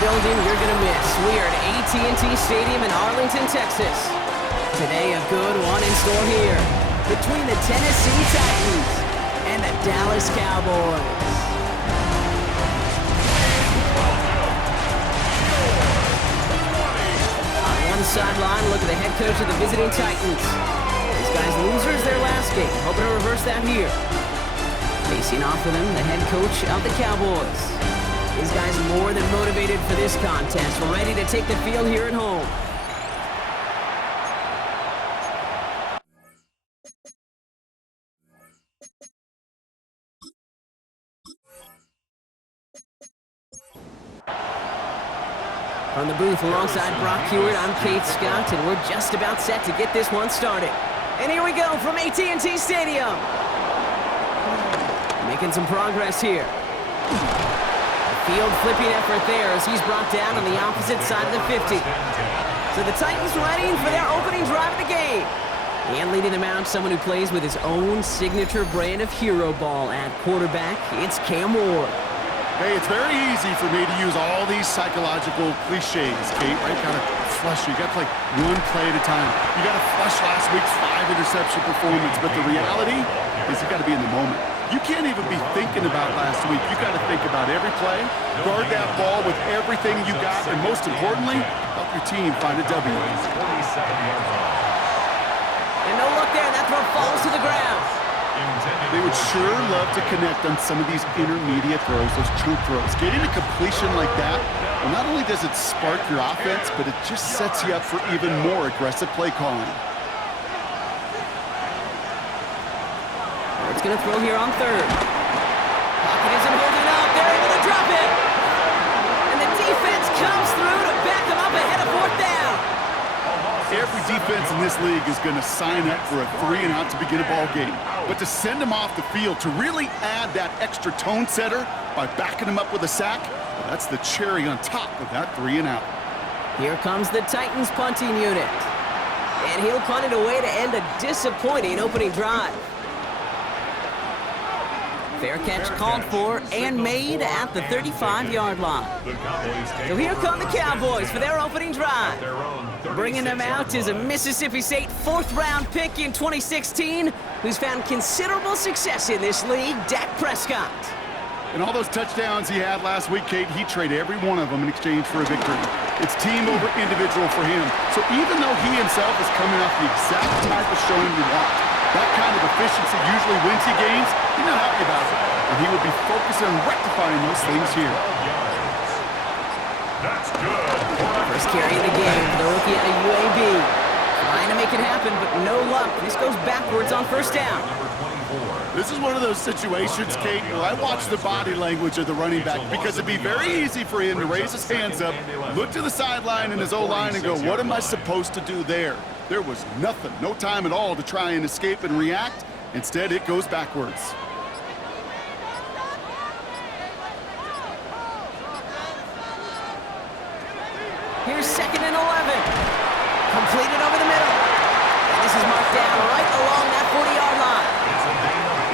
building you're going to miss. We are at AT&T Stadium in Arlington, Texas. Today, a good one in store here between the Tennessee Titans and the Dallas Cowboys. On one sideline, look at the head coach of the visiting Titans. These guys losers their last game, hoping to reverse that here. Facing off with him, the head coach of the Cowboys. These guys more than motivated for this contest. We're ready to take the field here at home. From the booth alongside Brock Hewitt, I'm Kate Scott, and we're just about set to get this one started. And here we go from AT&T Stadium. Making some progress here. Field flipping effort there as he's brought down on the opposite side of the 50. So the Titans ready for their opening drive of the game. And leading them out, someone who plays with his own signature brand of hero ball at quarterback, it's Cam Ward. Hey, it's very easy for me to use all these psychological cliches, Kate, right? Kind of flush. You got to play one play at a time. You got to flush last week's 5-interception performance, but the reality is you got to be in the moment. You can't even be thinking about last week. You got to think about every play, guard that ball with everything you got, and most importantly, help your team find a W. And no look there, that throw falls to the ground. They would sure love to connect on some of these intermediate throws, those chunk throws. Getting a completion like that, well, not only does it spark your offense, but it just sets you up for even more aggressive play calling. It's going to throw here on third. Pocket isn't holding up. They're able to drop it. And the defense comes through to back them up ahead of fourth down. Every defense in this league is going to sign up for a 3-and-out to begin a ball game. But to send them off the field, to really add that extra tone setter by backing them up with a sack, well, that's the cherry on top of that 3-and-out. Here comes the Titans punting unit. And he'll punt it away to end a disappointing opening drive. Fair catch called for and made at the 35-yard line. So here come the Cowboys for their opening drive. Bringing them out is a Mississippi State fourth-round pick in 2016 who's found considerable success in this league, Dak Prescott. And all those touchdowns he had last week, Kate, he traded every one of them in exchange for a victory. It's team over individual for him. So even though he himself is coming off the exact type of showing you want, that kind of efficiency usually wins you games. He's not happy about it, and he will be focused on rectifying those things here. That's good. First carry of the game for the rookie out of UAB. Trying to make it happen, but no luck. This goes backwards on first down. This is one of those situations, Kate, where I watch the body language of the running back because it'd be very easy for him to raise his hands up, look to the sideline in his O-line and go, what am I supposed to do there? There was nothing, no time at all to try and escape and react. Instead, it goes backwards. Here's 2nd and 11. Completed over the middle. And this is marked down right along that 40-yard line.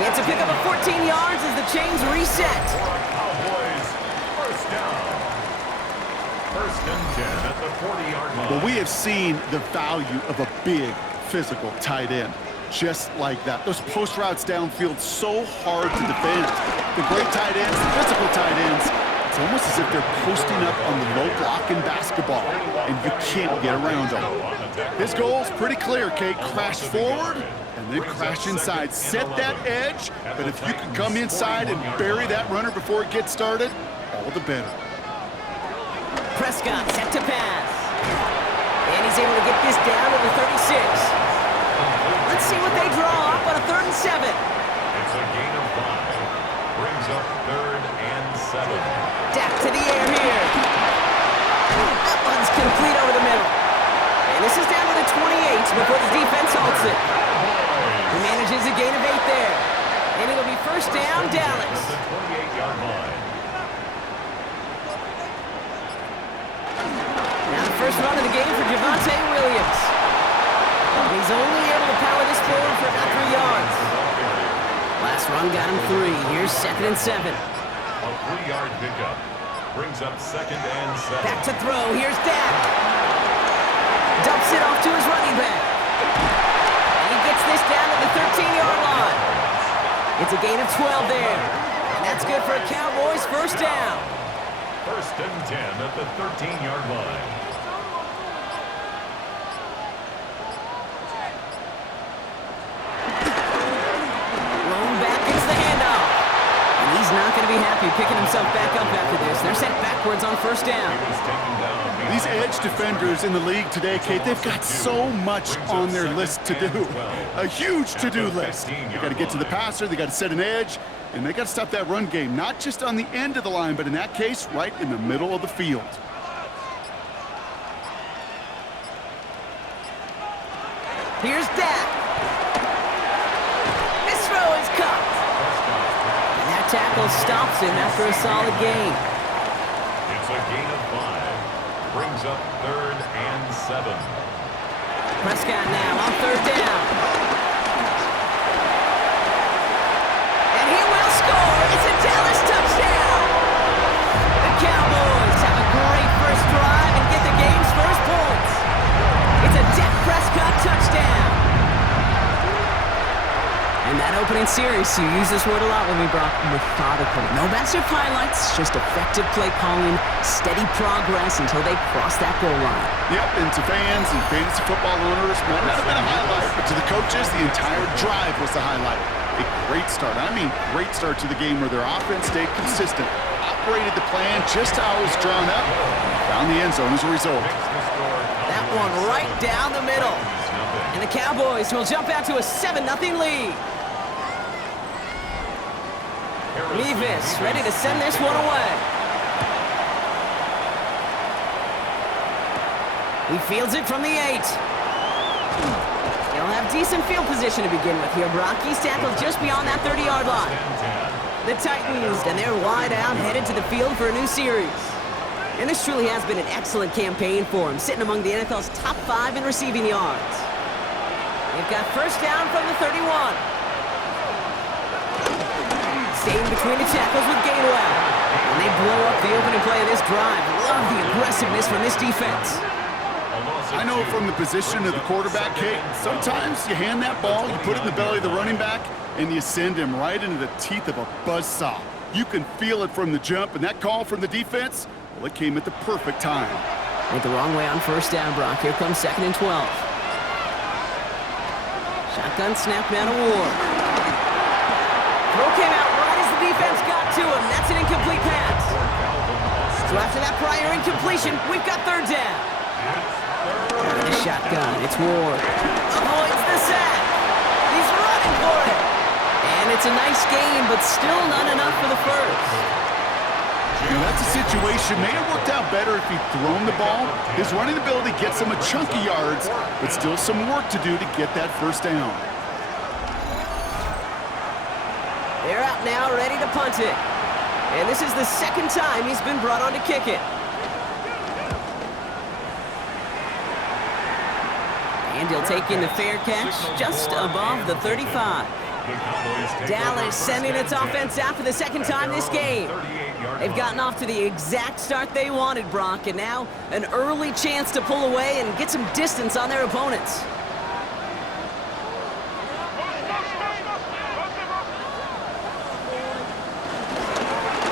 It's a pickup of 14 yards as the chains reset. Cowboys, first down. First and 10 at the 40-yard line. Well, we have seen the value of a big, physical tight end. Just like that. Those post routes downfield so hard to defend. The great tight ends, the physical tight ends, it's almost as if they're posting up on the low block in basketball, and you can't get around them. His goal's pretty clear, Kate. Crash forward and then crash inside. Set that edge, but if you can come inside and bury that runner before it gets started, all the better. Prescott set to pass. And he's able to get this down to the 36. Let's see what they draw up on a 3rd and 7. It's a gain of 5. Brings up 3rd and 7. Dak to the air here. That one's complete over the middle. And this is down to the 28 before the defense halts it. He manages a gain of 8 there. And it'll be first down, Dallas. The 28-yard line. Now the first run of the game for Javonte Williams. He's only able to power this forward for about 3 yards. Last run got him 3. Here's 2nd and 7. A 3-yard pickup. Brings up 2nd and 7. Back to throw. Here's Dak. Dumps it off to his running back. And he gets this down to the 13-yard line. It's a gain of 12 there. And that's good for a Cowboys first down. 1st and 10 at the 13-yard line. Thrown back, gets the handoff. And he's not going to be happy picking himself back up after this. They're sent backwards on first down. These edge defenders in the league today, Kate, they've got so much on their list to do. A huge to-do list. They got to get to the passer, they got to set an edge, and they got to stop that run game, not just on the end of the line, but in that case, right in the middle of the field. Here's Dak. This throw is caught. And that tackle stops him after a solid gain. It's a gain of 5. Brings up 3rd and 7. Prescott now on third down. And he will score. It's a Dallas touchdown. The Cowboys have a great first drive and get the game's first points. It's a Dak Prescott touchdown. In that opening series, you use this word a lot when we brought methodical. No massive highlights, just effective play calling, steady progress until they cross that goal line. Yep, and to fans and fantasy football owners, might not have been a highlight, but to the coaches, the entire drive was the highlight. A great start. I mean, great start to the game where their offense stayed consistent, operated the plan just how it was drawn up, and found the end zone as a result. That one right down the middle. And the Cowboys will jump out to a 7-0 lead. Mevis ready to send this one away. He fields it from the 8. He'll have decent field position to begin with here, Brock. He's tackled just beyond that 30-yard line. The Titans, and they're wide out, headed to the field for a new series. And this truly has been an excellent campaign for him, sitting among the NFL's top 5 in receiving yards. They've got first down from the 31. Staying between the tackles with Gainwell. And they blow up the opening play of this drive. Love the aggressiveness from this defense. I know from the position of the quarterback, Kate, sometimes you hand that ball, you put it in the belly of the running back, and you send him right into the teeth of a buzzsaw. You can feel it from the jump, and that call from the defense, well, it came at the perfect time. Went the wrong way on first down, Brock. Here comes 2nd and 12. Shotgun snap, man of war. Throw came out right as the defense got to him. That's an incomplete pass. So after that prior incompletion, we've got third down. Out of the shotgun, it's Ward. Avoids the sack. He's running for it. And it's a nice game, but still not enough for the first. You know, that's a situation. May have worked out better if he'd thrown the ball. His running ability gets him a chunk of yards, but still some work to do to get that first down. They're out now, ready to punt it. And this is the second time he's been brought on to kick it. And he'll take in the fair catch just above the 35. Dallas sending its offense out for the second time this game. They've gotten off to the exact start they wanted, Brock, and now an early chance to pull away and get some distance on their opponents.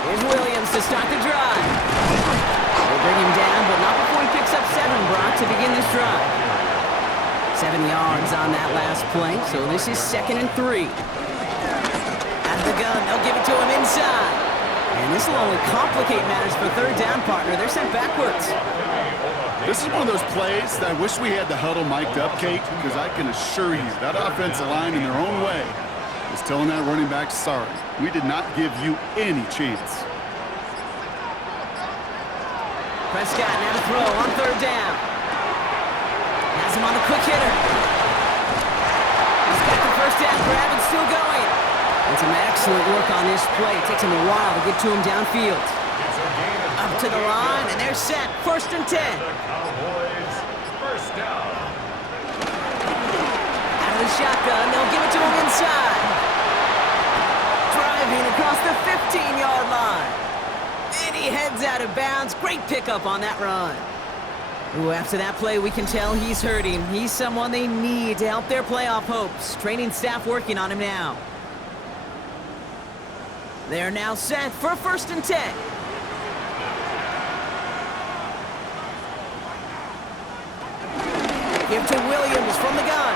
Here's Williams to start the drive. They bring him down, but not before he picks up 7, Brock, to begin this drive. 7 yards on that last play, so this is 2nd and 3. Out of the gun, they'll give it to him inside. And this will only complicate matters for third down, partner. They're sent backwards. This is one of those plays that I wish we had the huddle mic'd up, Kate, because I can assure you that offensive line in their own way is telling that running back, sorry, we did not give you any chance. Prescott now to throw on third down. Has him on the quick hitter. He's got the first down grab and still going. And some excellent work on this play. It takes him a while to get to him downfield. Up to the line, and they're set. 1st and 10. Cowboys, first down. Out of the shotgun, they'll give it to him inside. Driving across the 15-yard line. And he heads out out of bounds. Great pickup on that run. Ooh, after that play, we can tell he's hurting. He's someone they need to help their playoff hopes. Training staff working on him now. They're now set for 1st and 10. Give to Williams from the gun.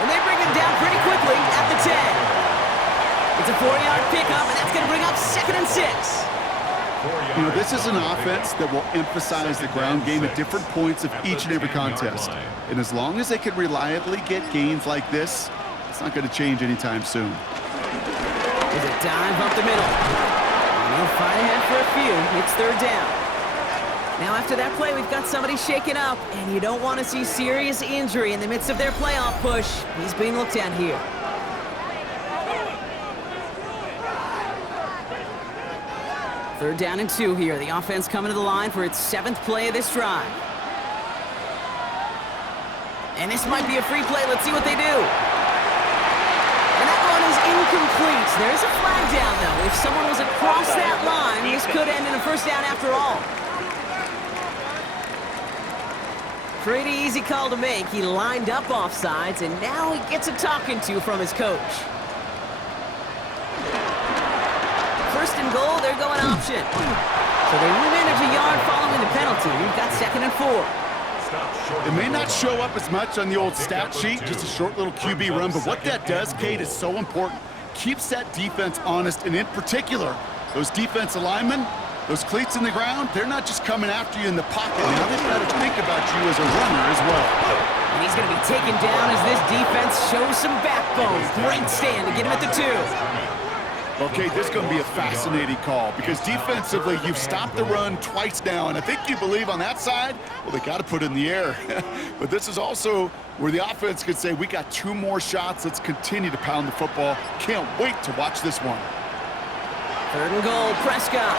And they bring him down pretty quickly at the 10. It's a 4-yard pickup, and that's going to bring up 2nd and 6. You know, this is an offense that will emphasize the ground game at different points of each and every contest. And as long as they can reliably get gains like this, it's not going to change anytime soon. There's a dive up the middle. And he'll fight ahead for a few. It's 3rd down. Now after that play, we've got somebody shaken up, and you don't want to see serious injury in the midst of their playoff push. He's being looked at here. Third down and 2 here. The offense coming to the line for its 7th play of this drive. And this might be a free play. Let's see what they do. And that one is incomplete. There's a flag down, though. If someone was across that line, this could end in a 1st down after all. Pretty easy call to make. He lined up offsides, and now he gets a talking to from his coach. 1st and goal, they're going option. So they manage a yard following the penalty. We've got 2nd and 4. It may not show up as much on the old stat sheet, just a short little QB run, but what that does, Kate, is so important. Keeps that defense honest, and in particular, those defensive linemen, those cleats in the ground, they're not just coming after you in the pocket. Now they've got to think about you as a runner as well. And he's going to be taken down as this defense shows some backbone. Great stand to get him at the 2. Okay, this is going to be a fascinating call because defensively, you've stopped the run twice now, and I think you believe on that side, well, they got to put it in the air. But this is also where the offense could say, we got 2 more shots. Let's continue to pound the football. Can't wait to watch this one. 3rd and goal, Prescott.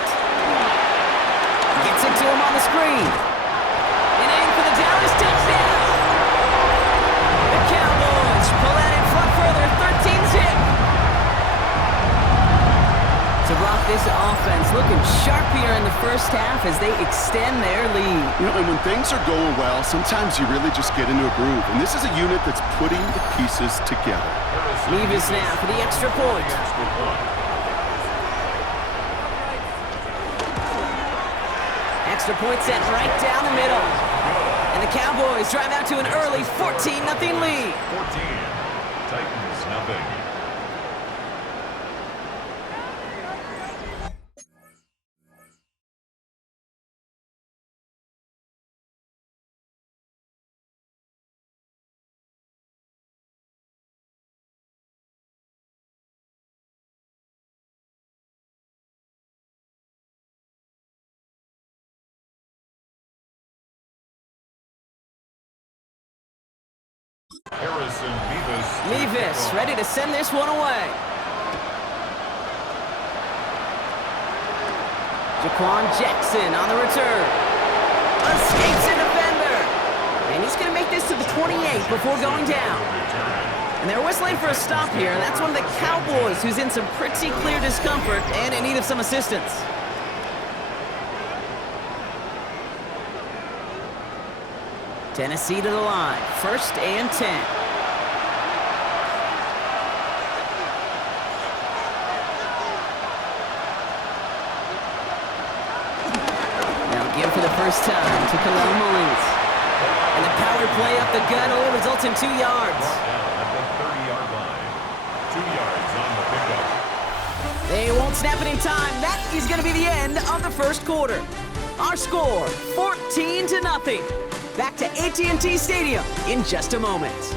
Gets it to him on the screen. And in for the Dallas touchdown. The Cowboys pull that in front further, 13-zip. To rock this offense, looking sharp here in the 1st half as they extend their lead. You know, and when things are going well, sometimes you really just get into a groove. And this is a unit that's putting the pieces together. Levis now for the extra point. Extra point sent right down the middle. And the Cowboys drive out to an early 14-0 lead. 14. Titans, nothing. Levis ready to send this one away. Jaquan Jackson on the return. Escapes a defender. And he's going to make this to the 28 before going down. And they're whistling for a stop here. And that's one of the Cowboys who's in some pretty clear discomfort and in need of some assistance. Tennessee to the line. 1st and 10. For the first time to Kalel Mullins. And the power play up the gut only results in 2 yards. At the 30-yard line. 2 yards on the pickup. They won't snap it in time. That is going to be the end of the 1st quarter. Our score, 14-0. Back to AT&T Stadium in just a moment.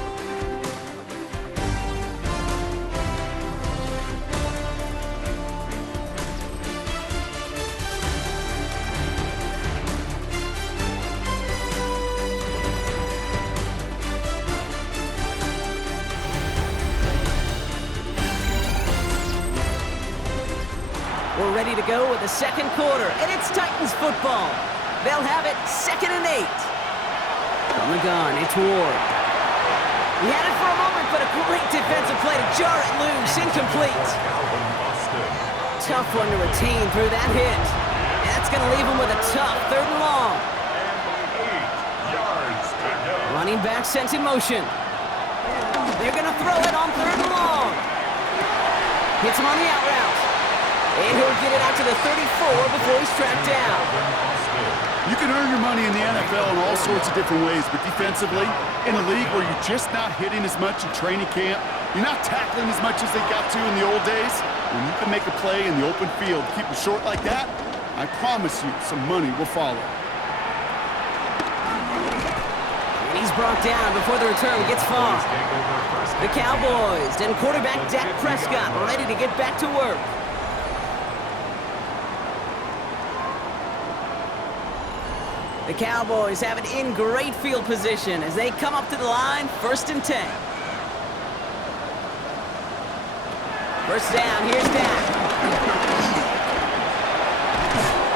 We're ready to go with the 2nd quarter, and it's Titans football. They'll have it 2nd and 8. From the gun, it's Ward. He had it for a moment, but a great defensive play to jar it loose, incomplete. Tough one to retain through that hit. That's going to leave him with a tough 3rd and long. And 8 yards to go. Running back sends in motion. They're going to throw it on 3rd and long. Hits him on the out route. And he'll get it out to the 34 before he's tracked down. You can earn your money in the NFL in all sorts of different ways, but defensively, in a league where you're just not hitting as much in training camp, you're not tackling as much as they got to in the old days, when you can make a play in the open field, keep it short like that, I promise you some money will follow. And he's brought down before the return gets far. The Cowboys and quarterback Dak Prescott ready to get back to work. The Cowboys have it in great field position as they come up to the line, 1st and 10. First down, here's Dak.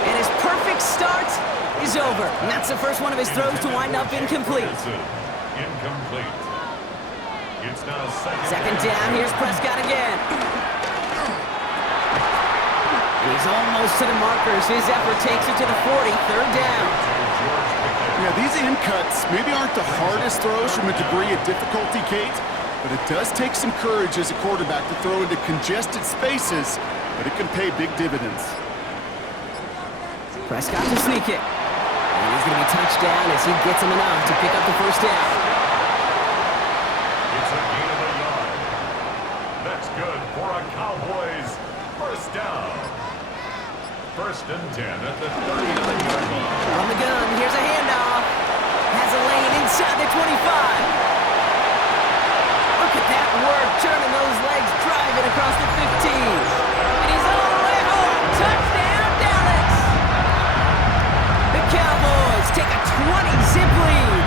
And his perfect start is over. And that's the first one of his throws to wind up incomplete. Incomplete. It's now second down, here's Prescott again. And he's almost to the markers. His effort takes it to the 40, 3rd down. Yeah, these in cuts maybe aren't the hardest throws from a degree of difficulty, Kate, but it does take some courage as a quarterback to throw into congested spaces, but it can pay big dividends. Prescott to sneak it. And he's going to be touched down as he gets him enough to pick up the 1st down. It's a gain of a yard. That's good for a Cowboys 1st down. 1st and 10 at the 39-yard line. From the gun, here's a handoff. Has a lane inside the 25. Look at that work, turning those legs, driving across the 15. And he's all the way home. Touchdown, Dallas. The Cowboys take a 20-zip lead.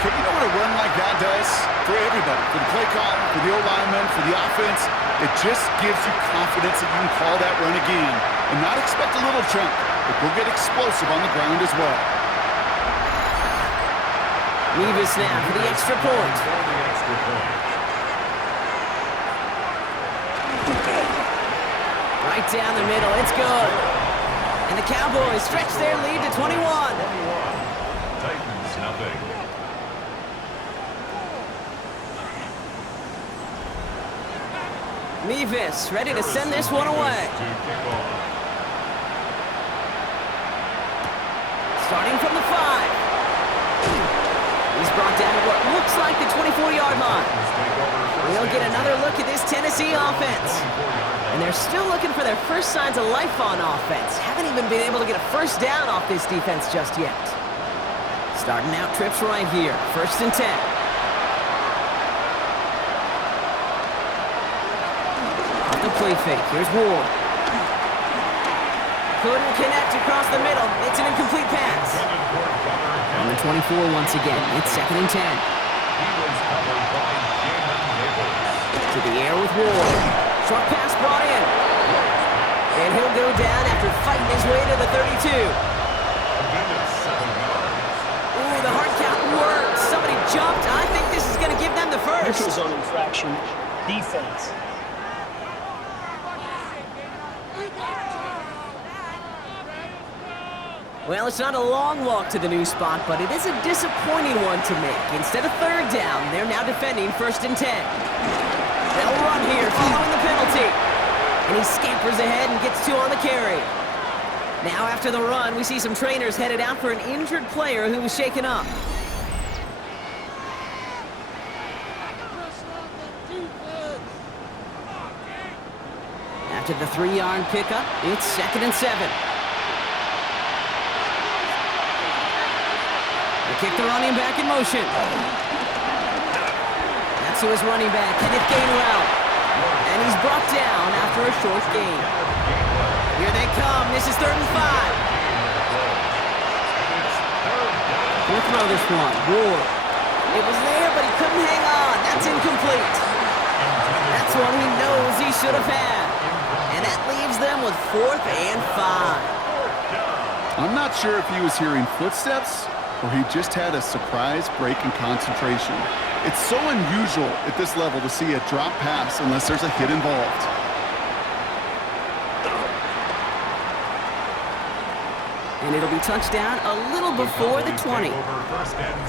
Okay, you know what a run like that does? For everybody, for the play call, for the O-lineman, for the offense, it just gives you confidence that you can call that run again and not expect a little chunk, but go get explosive on the ground as well. Revis now for the extra point. Right down the middle, it's good. And the Cowboys stretch their lead to 21. Titans nothing. Revis ready to send this one away. Starting from the 5. He's brought down to what looks like the 24-yard line. We'll get another look at this Tennessee offense. And they're still looking for their first signs of life on offense. Haven't even been able to get a 1st down off this defense just yet. Starting out trips right here. 1st and 10. Off the play fake. Here's Ward. Couldn't connect across the middle. It's an incomplete pass. On the 24 once again. It's 2nd and 10. To the air with Ward. Short pass brought in. And he'll go down after fighting his way to the 32. Ooh, the hard count worked. Somebody jumped. I think this is going to give them the 1st. Neutral zone infraction. Defense. Well, it's not a long walk to the new spot, but it is a disappointing one to make. Instead of 3rd down, they're now defending 1st and 10. They'll run here following the penalty. And he scampers ahead and gets 2 on the carry. Now after the run, we see some trainers headed out for an injured player who was shaken up. After the 3-yard pickup, it's 2nd and 7. Kick the running back in motion. That's who is running back, Kenneth Gainwell. And he's brought down after a short gain. Here they come. This is 3rd and 5. We'll throw this one. Ward. It was there, but he couldn't hang on. That's incomplete. That's one he knows he should have had. And that leaves them with 4th and 5. I'm not sure if he was hearing footsteps or he just had a surprise break in concentration. It's so unusual at this level to see a drop pass unless there's a hit involved. And it'll be touchdown a little before the 20.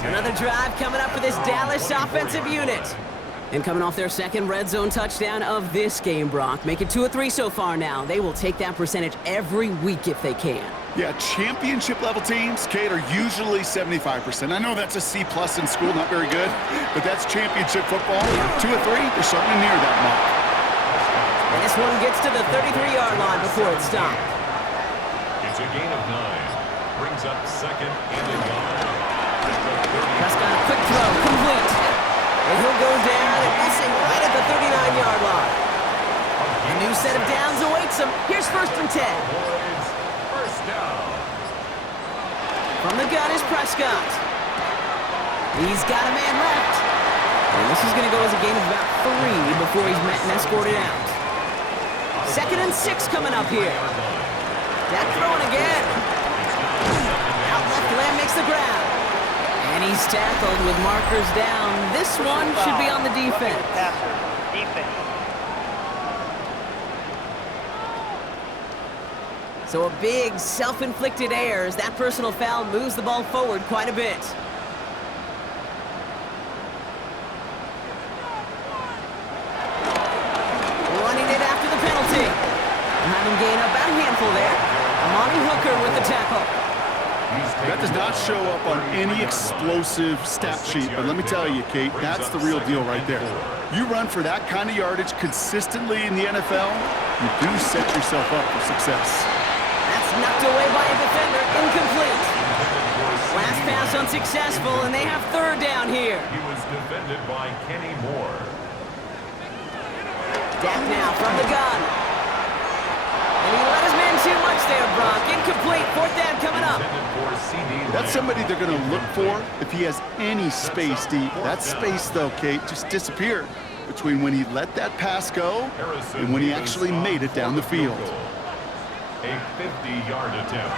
Another drive coming up for this Dallas offensive unit. And coming off their second red zone touchdown of this game, Brock. Making 2 of 3 so far now. They will take that percentage every week if they can. Yeah, championship-level teams, Kate, are usually 75%. I know that's a C+ in school, not very good, but that's championship football. 2 of 3, they're certainly near that mark. And this one gets to the 33-yard line before it's stopped. It's a gain of 9. Brings up second and a yard. Prescott, a quick throw, complete. And he'll go down and missing right at the 39-yard line. A new set of downs awaits him. Here's 1st and 10. First down. From the gun is Prescott. He's got a man left. And this is going to go as a gain of about 3 before he's met and escorted out. 2nd and 6 coming up here. Dak throwing again. Out left, Lamb makes the grab. And he's tackled with markers down. This one should be on the defense. So a big self-inflicted error as that personal foul moves the ball forward quite a bit. Running it after the penalty. And having gained about a handful there. Amani Hooker with the tackle. That does not show up on any explosive stat sheet, but let me tell you, Kate, that's the real deal right there. You run for that kind of yardage consistently in the NFL, you do set yourself up for success. That's knocked away by a defender, incomplete. Last pass unsuccessful, and they have 3rd down here. He was defended by Kenny Moore. Dak now from the gun. And he let his man too much there, Brock. Incomplete, 4th down coming up. That's somebody they're going to look for if he has any space deep. That space, though, Kate, just disappeared between when he let that pass go and when he actually made it down the field. A 50-yard attempt.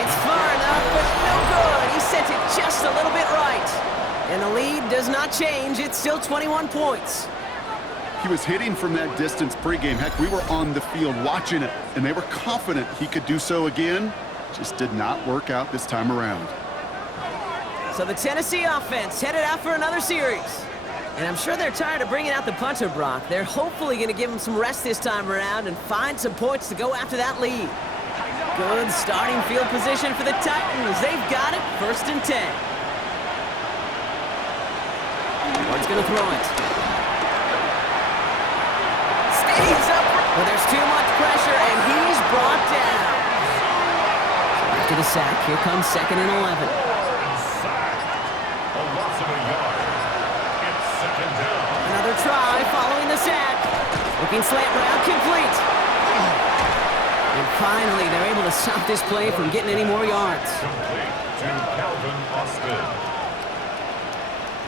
It's far enough, but no good. He sent it just a little bit right. And the lead does not change. It's still 21 points. He was hitting from that distance pregame. Heck, we were on the field watching it, and they were confident he could do so again. Just did not work out this time around. So the Tennessee offense headed out for another series. And I'm sure they're tired of bringing out the punter, Brock. They're hopefully going to give him some rest this time around and find some points to go after that lead. Good starting field position for the Titans. They've got it, 1st and 10. Ward's going to throw it. Stays up, but there's too much pressure, and he's brought down. After the sack, here comes 2nd and 11. A loss of a yard. It's 2nd down. Another try following the sack. Looking slant route, complete. And finally, they're able to stop this play from getting any more yards. Complete to Calvin Austin.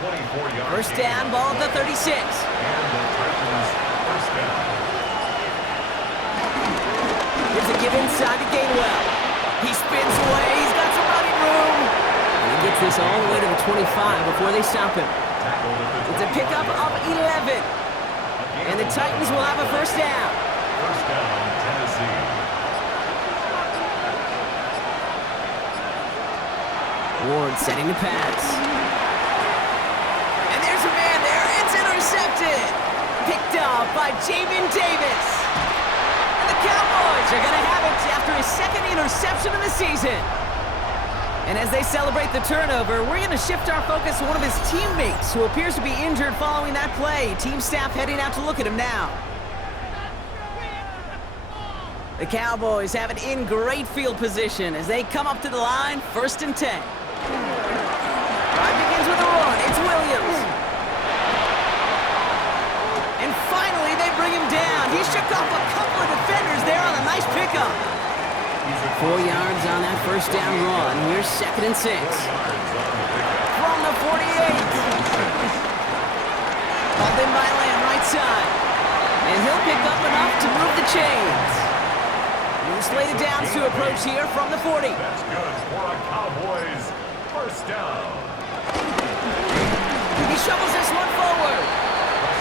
24 yards. 1st down, ball at the 36. And the Titans 1st down. Here's a give inside to Gainwell. He spins away. He's got some running room. And he gets this all the way to the 25 before they stop him. It's a pickup of 11. And the Titans will have a 1st down. 1st down, Tennessee. Ward setting the pass. And there's a man there. It's intercepted. Picked off by Jamin Davis. And the Cowboys are going to have it after his 2nd interception of the season. And as they celebrate the turnover, we're going to shift our focus to one of his teammates who appears to be injured following that play. Team staff heading out to look at him now. The Cowboys have it in great field position as they come up to the line, 1st and 10. Drive begins with a run. It's Williams. And finally, they bring him down. He shook off a couple of defenders there on a nice pickup. 4 yards on that 1st down run. Here's 2nd and 6. From the 48. Called in by Lamb, right side. And he'll pick up enough to move the chains. New slated downs to approach here from the 40. That's good for a Cowboys 1st down. He shovels this one forward.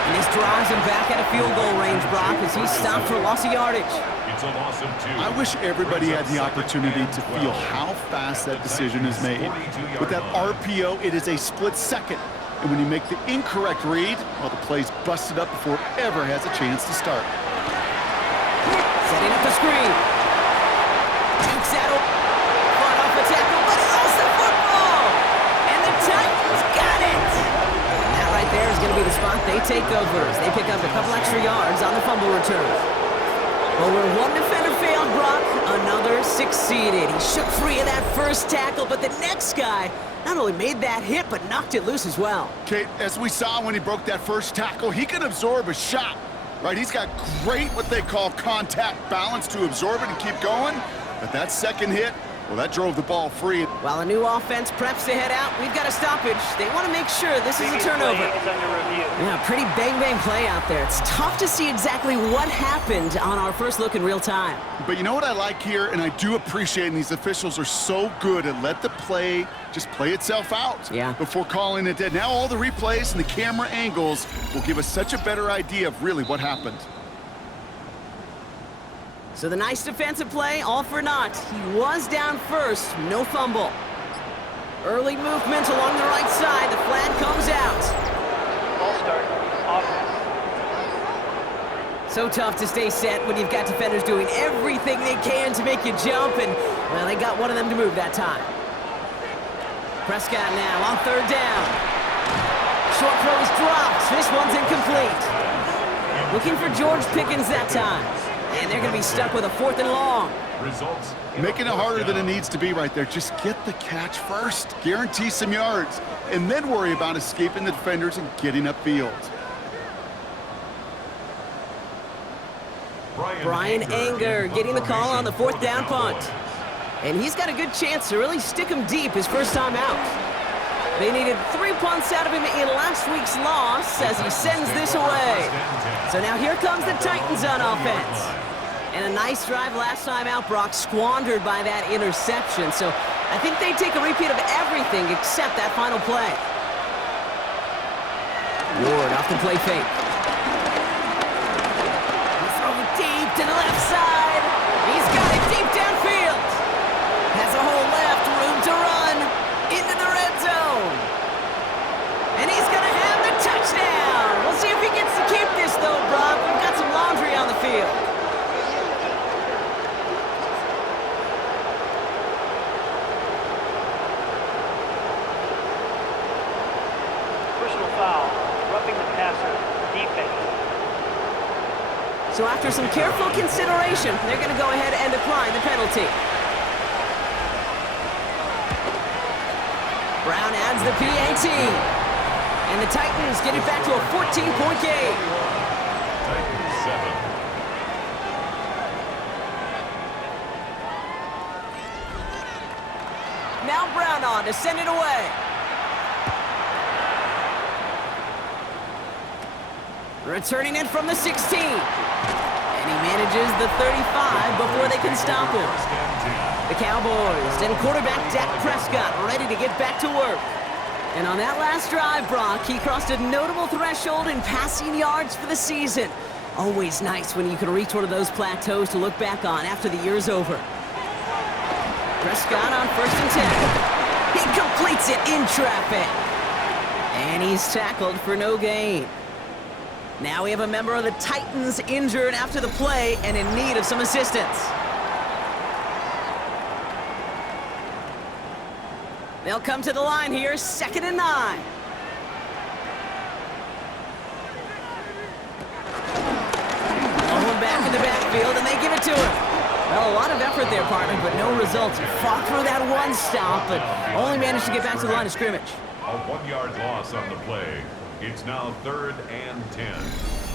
And this drives him back at a field goal range, Brock, as he's stopped for loss of yardage. It's a loss of 2. I wish everybody had the opportunity to feel how fast that decision is made. With that RPO, it is a split second. And when you make the incorrect read, well, the play's busted up before it ever has a chance to start. Setting up the screen. Takes that fought off a tackle, but he lost the football. And the Titans got it. And that right there is going to be the spot they take over as they pick up a couple extra yards on the fumble return. Well, where one defender failed, Brock, another succeeded. He shook free of that first tackle, but the next guy not only made that hit, but knocked it loose as well. Kate, as we saw when he broke that first tackle, he can absorb a shot, right? He's got great, what they call contact balance to absorb it and keep going. But that second hit, well, that drove the ball free. While a new offense preps to head out, we've got a stoppage. They want to make sure this is a turnover. Play is under review. Yeah, pretty bang-bang play out there. It's tough to see exactly what happened on our first look in real time. But you know what I like here, and I do appreciate, and these officials are so good at let the play just play itself out before calling it dead. Now all the replays and the camera angles will give us such a better idea of really what happened. So the nice defensive play, all for naught. He was down first, no fumble. Early movement along the right side. The flag comes out. Ball start. Offense. So tough to stay set when you've got defenders doing everything they can to make you jump, and, well, they got one of them to move that time. Prescott now on third down. Short throw is dropped. This one's incomplete. Looking for George Pickens that time. And they're going to be stuck with a 4th and long. Results. Making it harder than it needs to be right there. Just get the catch first. Guarantee some yards. And then worry about escaping the defenders and getting upfield. Brian Anger getting the call on the 4th down punt. And he's got a good chance to really stick him deep his first time out. They needed 3 punts out of him in last week's loss as he sends this away. So now here comes the Titans on offense. And a nice drive last time out, Brock, squandered by that interception. So I think they take a repeat of everything except that final play. Ward off the play fake. Throw it deep to the left side. He's got it deep downfield. Has a hole left, room to run into the red zone. And he's going to have the touchdown. We'll see if he gets to keep this, though, Brock. We've got some laundry on the field. Personal foul. Roughing the passer. Defense. So after some careful consideration, they're going to go ahead and decline the penalty. Brown adds the PAT. And the Titans get it back to a 14-point game. Titans 7. Now Brown on to send it away. Returning it from the 16. And he manages the 35 before they can stop him. The Cowboys and quarterback Dak Prescott ready to get back to work. And on that last drive, Brock, he crossed a notable threshold in passing yards for the season. Always nice when you can reach one of those plateaus to look back on after the year's over. Prescott on 1st and 10. He completes it in traffic. And he's tackled for no gain. Now we have a member of the Titans injured after the play and in need of some assistance. They'll come to the line here, 2nd and 9. Thrown back in the backfield, and they give it to him. Well, a lot of effort there, partner, but no results. Fought through that one stop, but only managed to get back to the line of scrimmage. A 1-yard loss on the play. It's now 3rd and 10.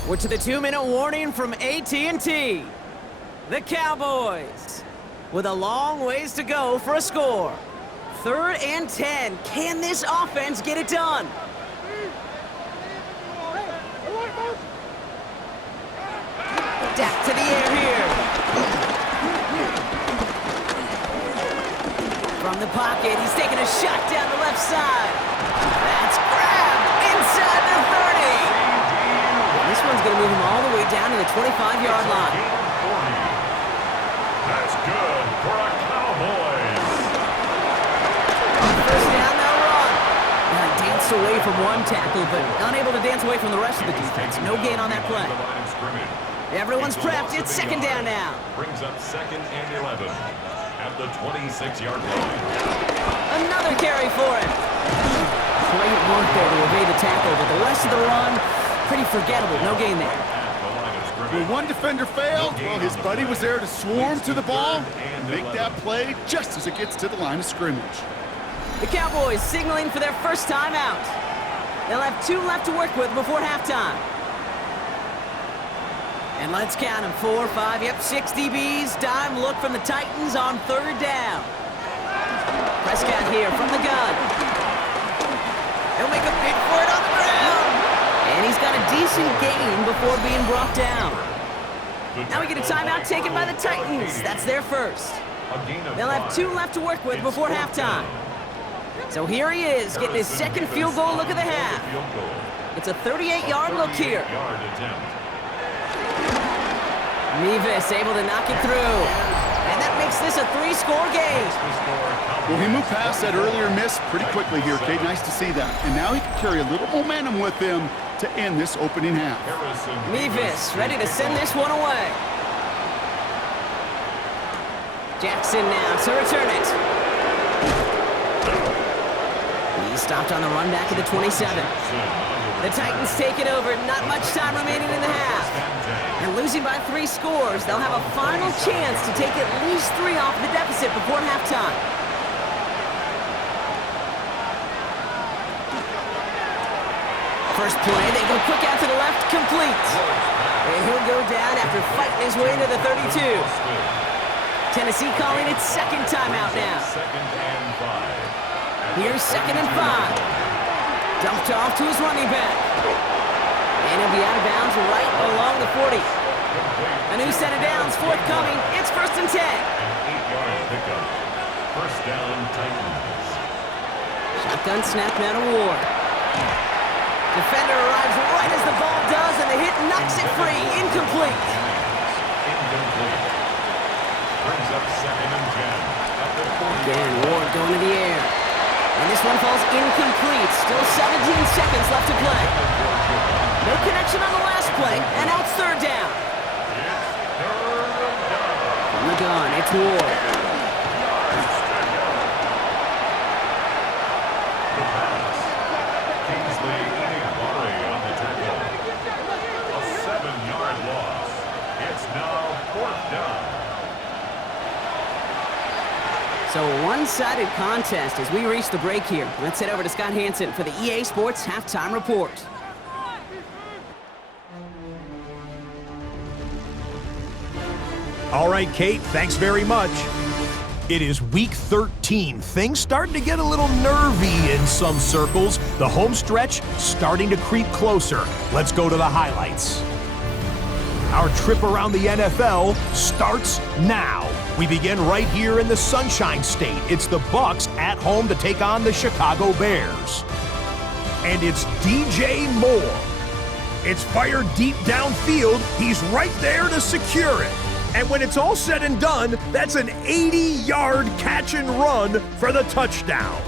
We're to the 2-minute warning from AT&T. The Cowboys with a long ways to go for a score. 3rd and 10. Can this offense get it done? Dak to the air here. From the pocket, he's taking a shot down the left side. That's grabbed inside the 30. one's going to move him all the way down to the 25-yard line. That's good for a Cowboys. First down, they'll run. Danced away from one tackle, but unable to dance away from the rest of the defense. No gain on that play. Everyone's prepped. It's second down now. Brings up 2nd and 11 at the 26-yard line. Another carry for him. Great work there to evade the tackle, but the rest of the run, pretty forgettable. No gain there. When one defender failed, well, his buddy was there to swarm to the ball and make that play just as it gets to the line of scrimmage. The Cowboys signaling for their first time out. They'll have 2 left to work with before halftime. And let's count them. 4, 5, yep, 6 DBs. Dime look from the Titans on 3rd down. Prescott here from the gun. He'll make a bid for it on the ground. And he's got a decent gain before being brought down. Now we get a timeout taken by the Titans. That's their first. They'll have 2 left to work with before halftime. So here he is, getting his second field goal look of the half. It's a 38-yard look here. Mevis able to knock it through. And that makes this a 3-score game. Well, he moved past that earlier miss pretty quickly here, Kate. Nice to see that. And now he can carry a little momentum with him to end this opening half. Mevis ready to send this one away. Jackson now to return it. He's stopped on the run back at the 27. The Titans take it over. Not much time remaining in the half. And losing by 3 scores, they'll have a final chance to take at least 3 off the deficit before halftime. First play, they go quick out to the left, complete. And he'll go down after fighting his way to the 32. Tennessee calling its second timeout now. Here's 2nd and 5. Dumped off to his running back. And he'll be out of bounds right along the 40. A new set of downs forthcoming. It's 1st and 10. An 8-yard pickup. First down, Titans. Shotgun snap now to Ward. Defender arrives right as the ball does, and the hit knocks it free. Incomplete. Incomplete. Brings up 2nd and 10 at the 40. Again, Ward going to the air. And this one falls incomplete. Still 17 seconds left to play. No connection on the last play, and now it's 3rd down. From the gun, it's Ward. The pass. Kingsley Enagbare on the tackle. A 7-yard loss. It's now 4th down. So a one-sided contest as we reach the break here. Let's head over to Scott Hansen for the EA Sports Halftime Report. All right, Kate, thanks very much. It is week 13. Things starting to get a little nervy in some circles. The home stretch starting to creep closer. Let's go to the highlights. Our trip around the NFL starts now. We begin right here in the Sunshine State. It's the Bucs at home to take on the Chicago Bears. And it's DJ Moore. It's fired deep downfield. He's right there to secure it. And when it's all said and done, that's an 80-yard catch and run for the touchdown.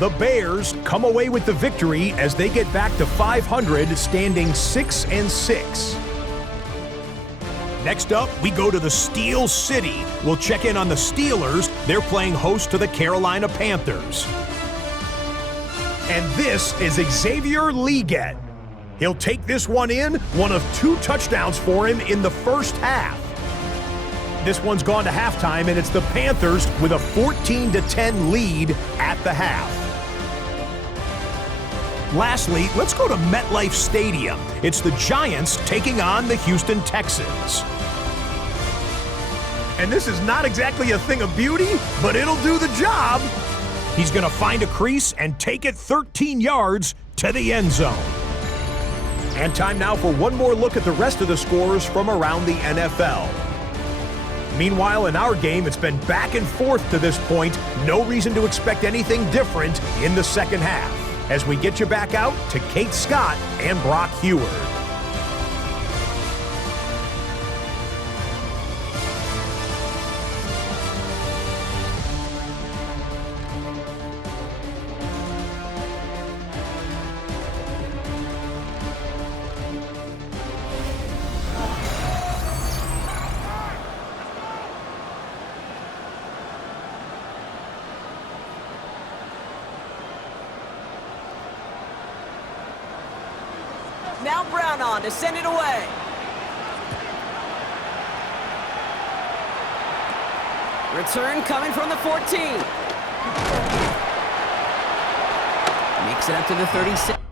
The Bears come away with the victory as they get back to 500, standing 6-6. Next up, we go to the Steel City. We'll check in on the Steelers. They're playing host to the Carolina Panthers. And this is Xavier Leggett. He'll take this one in, one of 2 touchdowns for him in the first half. This one's gone to halftime, and it's the Panthers with a 14-10 lead at the half. Lastly, let's go to MetLife Stadium. It's the Giants taking on the Houston Texans. And this is not exactly a thing of beauty, but it'll do the job. He's going to find a crease and take it 13 yards to the end zone. And time now for one more look at the rest of the scores from around the NFL. Meanwhile, in our game, it's been back and forth to this point. No reason to expect anything different in the second half. As we get you back out to Kate Scott and Brock Heward. Now Brown on to send it away. Return coming from the 14. Makes it up to the 36.